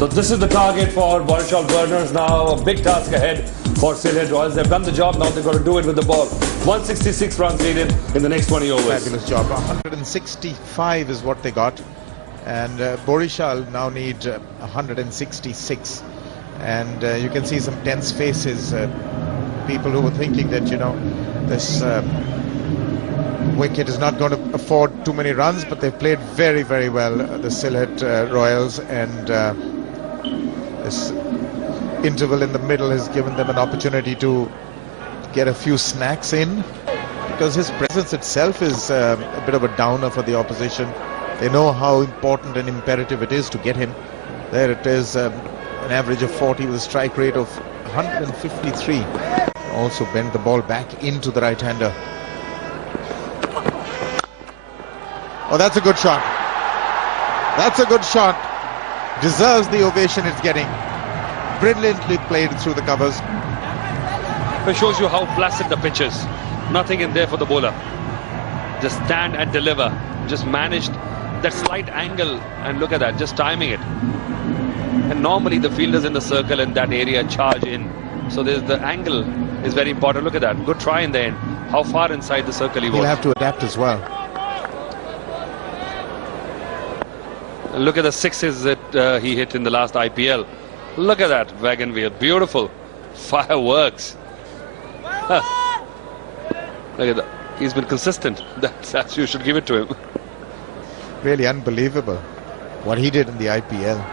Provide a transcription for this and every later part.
So this is the target for Barisal Burners now. A big task ahead for Sylhet Royals. They've done the job, now they've got to do it with the ball. 166 runs needed in the next 20 overs. Fabulous job. 165 is what they got. And Barisal now need 166. And you can see some tense faces. People who were thinking that, you know, this wicket is not going to afford too many runs, but they've played very, very well, the Sylhet Royals, and this interval in the middle has given them an opportunity to get a few snacks in, because his presence itself is a bit of a downer for the opposition. They know how important and imperative it is to get him. There it is, an average of 40 with a strike rate of 153. Also bend the ball back into the right-hander. Oh, that's a good shot. That's a good shot. Deserves the ovation it's getting. Brilliantly played through the covers. It shows you how placid the pitch is. Nothing in there for the bowler. Just stand and deliver. Just managed that slight angle, and look at that, just timing it. And normally the fielders in the circle in that area charge in. So there's the angle is very important. Look at that. Good try in the end. How far inside the circle he was. He'll have to adapt as well. Look at the sixes that he hit in the last IPL. Look at that wagon wheel. Beautiful. Fireworks. Huh. Look at that. He's been consistent. That's you should give it to him. Really unbelievable what he did in the IPL.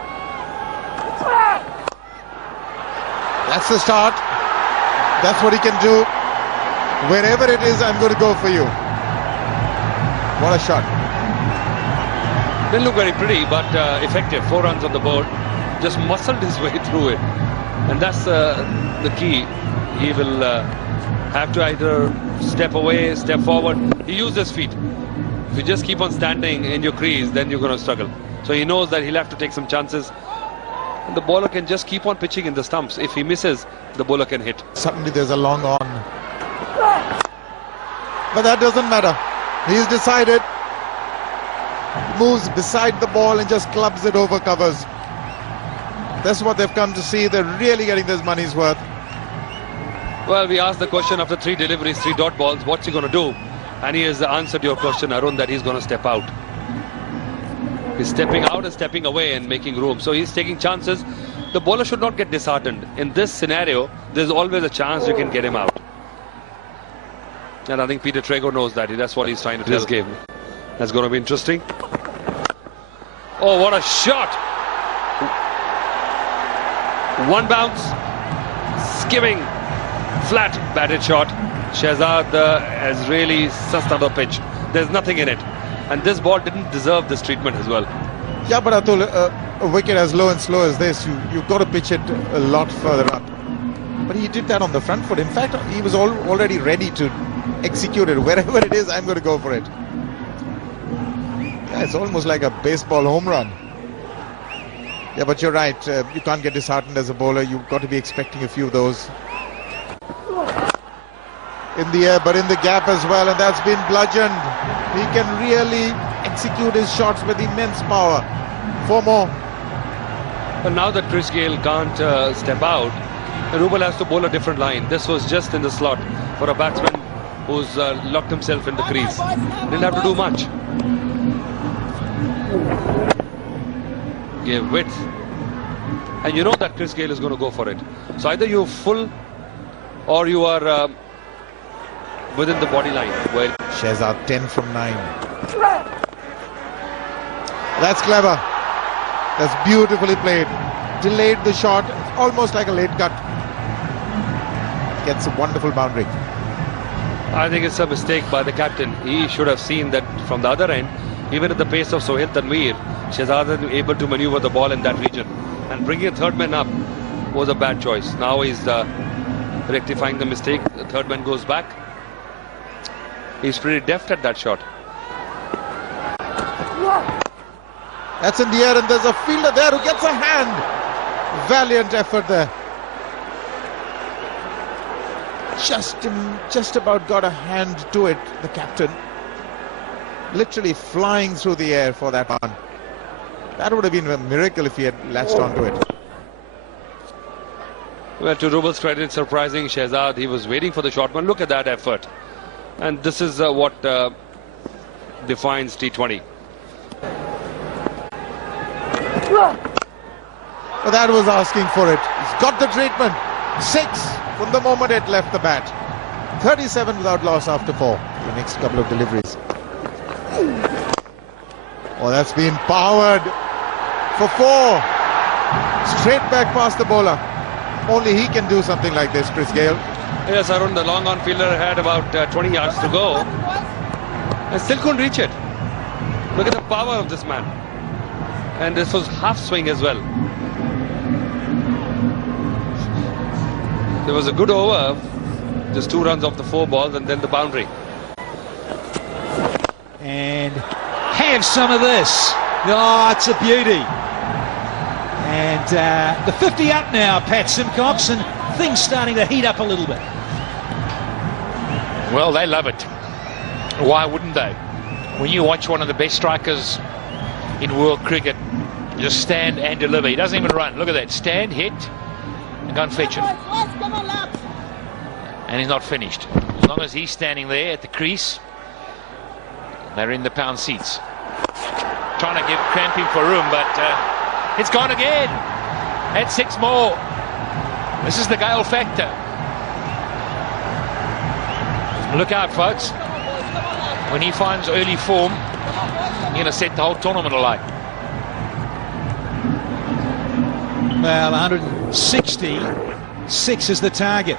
That's the start. That's what he can do. Wherever it is, I'm going to go for you. What a shot. Didn't look very pretty, but effective. 4 runs on the board. Just muscled his way through it. And that's the key. He will have to either step away, step forward. He used his feet. If you just keep on standing in your crease, then you're going to struggle. So he knows that he'll have to take some chances. And the bowler can just keep on pitching in the stumps. If he misses, the bowler can hit. Suddenly there's a long on. But that doesn't matter. He's decided. Moves beside the ball and just clubs it over covers. That's what they've come to see. They're really getting this money's worth. Well, we asked the question after 3 deliveries, 3 dot balls, what's he going to do? And he has answered your question, Arun, that he's going to step out. He's stepping out and stepping away and making room. So he's taking chances. The bowler should not get disheartened. In this scenario, there's always a chance you can get him out. And I think Peter Trago knows that. That's what he's trying to tell. This game. That's going to be interesting. Oh, what a shot! One bounce, skimming, flat batted shot. Shehzad has really sussed out the pitch. There's nothing in it. And this ball didn't deserve this treatment as well. Yeah, but Atul, a wicket as low and slow as this, you've got to pitch it a lot further up. But he did that on the front foot. In fact, he was already ready to execute it. Wherever it is, I'm going to go for it. Yeah, it's almost like a baseball home run. Yeah, but you're right. You can't get disheartened as a bowler. You've got to be expecting a few of those. In the air, but in the gap as well, and that's been bludgeoned. He can really execute his shots with immense power. 4 more. Well, now that Chris Gayle can't step out, Rubel has to bowl a different line. This was just in the slot for a batsman who's locked himself in the crease. Didn't have to do much. Gave width. And you know that Chris Gayle is going to go for it. So either you're full or you are within the body line. Well, Shehzad 10 from 9. That's clever. That's beautifully played. Delayed the shot, almost like a late cut. Gets a wonderful boundary. I think it's a mistake by the captain. He should have seen that from the other end. Even at the pace of Sohail Tanveer, Shehzad was able to maneuver the ball in that region. And bringing a third man up was a bad choice. Now he's rectifying the mistake. The third man goes back. He's pretty deft at that shot. That's in the air, and there's a fielder there who gets a hand. Valiant effort there. Just about got a hand to it, the captain. Literally flying through the air for that one. That would have been a miracle if he had latched onto it. Well, to Rubel's credit, surprising Shehzad. He was waiting for the shot, but look at that effort. And this is what defines T20. But that was asking for it. He's got the treatment. 6 from the moment it left the bat. 37 without loss after 4. The next couple of deliveries. Oh, that's been powered for 4. Straight back past the bowler. Only he can do something like this, Chris Gale. Yes, Arun, the long on fielder had about 20 yards to go and still couldn't reach it. Look at the power of this man. And this was half swing as well. There was a good over, just 2 runs off the 4 balls and then the boundary. And have some of this. Oh, it's a beauty. And the 50 up now, Pat Simcox, and things starting to heat up a little bit. Well, they love it. Why wouldn't they? When you watch one of the best strikers in world cricket just stand and deliver, he doesn't even run. Look at that. Stand, hit, and go and fetch it. And he's not finished. As long as he's standing there at the crease, they're in the pound seats. Trying to give cramping for room, but it's gone again. That's 6 more. This is the Gale factor. Look out, folks. When he finds early form, he's going to set the whole tournament alight. Well, 166 is the target.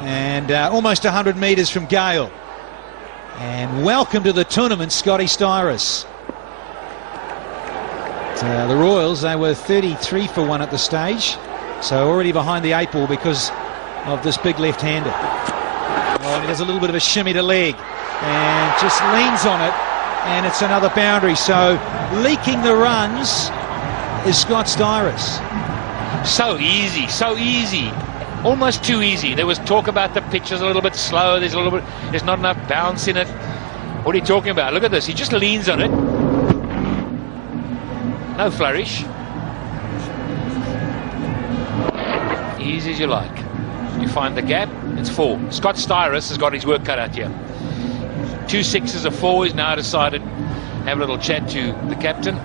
And almost 100 metres from Gale. And welcome to the tournament, Scotty Styris. The Royals, they were 33 for 1 at the stage, so already behind the 8 ball because of this big left-hander. Oh, he does a little bit of a shimmy to leg and just leans on it, and it's another boundary. So leaking the runs is Scott Styris. So easy, so easy. Almost too easy. There was talk about the pitch is a little bit slow. There's not enough bounce in it. What are you talking about? Look at this. He just leans on it. No flourish. Easy as you like. You find the gap. It's 4. Scott Styris has got his work cut out here. 2 6s, a 4. He's now decided to have a little chat to the captain.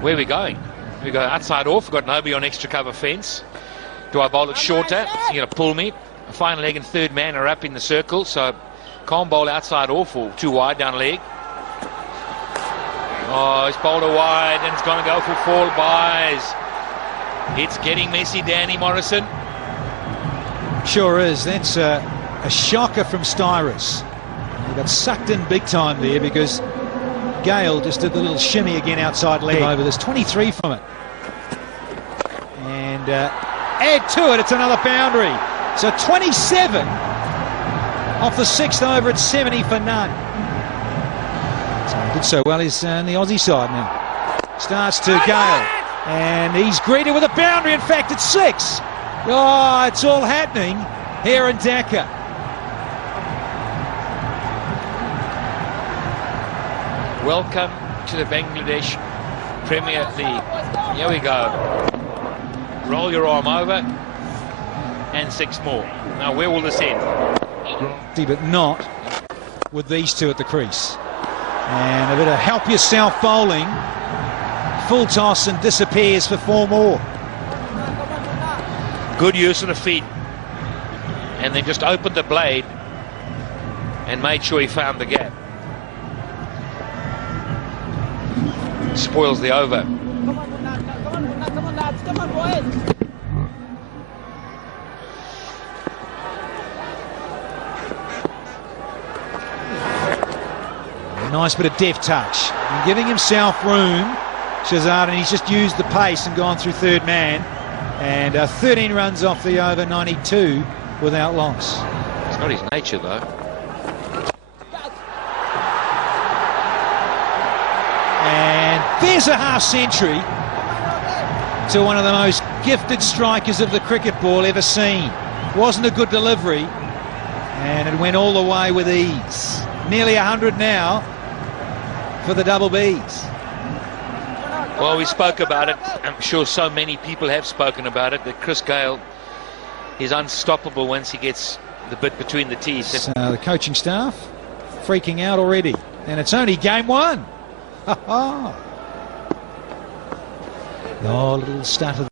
Where are we going? We go outside off. We've got nobody on extra cover fence. Do I bowl it shorter? You're going to pull me. A fine leg and third man are up in the circle, so can't bowl outside off or too wide down leg. Oh, he's bowled a wide and it's going to go for 4 byes. It's getting messy, Danny Morrison. Sure is. That's a shocker from Styris. He got sucked in big time there because Gale just did the little shimmy again outside leg over. There's 23 from it. And add to it, it's another boundary. So 27 off the 6th over at 70 for none. So he did so well, he's on the Aussie side now. Starts to Gale, and he's greeted with a boundary. In fact, it's 6. Oh, it's all happening here in Dhaka. Welcome to the Bangladesh Premier League. Here we go. Roll your arm over, and 6 more. Now, where will this end? But not with these 2 at the crease. And a bit of help yourself bowling. Full toss and disappears for 4 more. Good use of the feet. And then just opened the blade and made sure he found the gap. Spoils the over. Nice bit of deft touch and giving himself room, Shehzad, and he's just used the pace and gone through third man. And 13 runs off the over, 92 without loss. It's not his nature, though. And there's a half century to one of the most gifted strikers of the cricket ball ever seen. Wasn't a good delivery, and it went all the way with ease. Nearly 100 now for the double Bs. Well, we spoke about it. I'm sure so many people have spoken about it, that Chris Gayle is unstoppable once he gets the bit between the teeth. So the coaching staff freaking out already, and it's only game one. Oh, little stutter.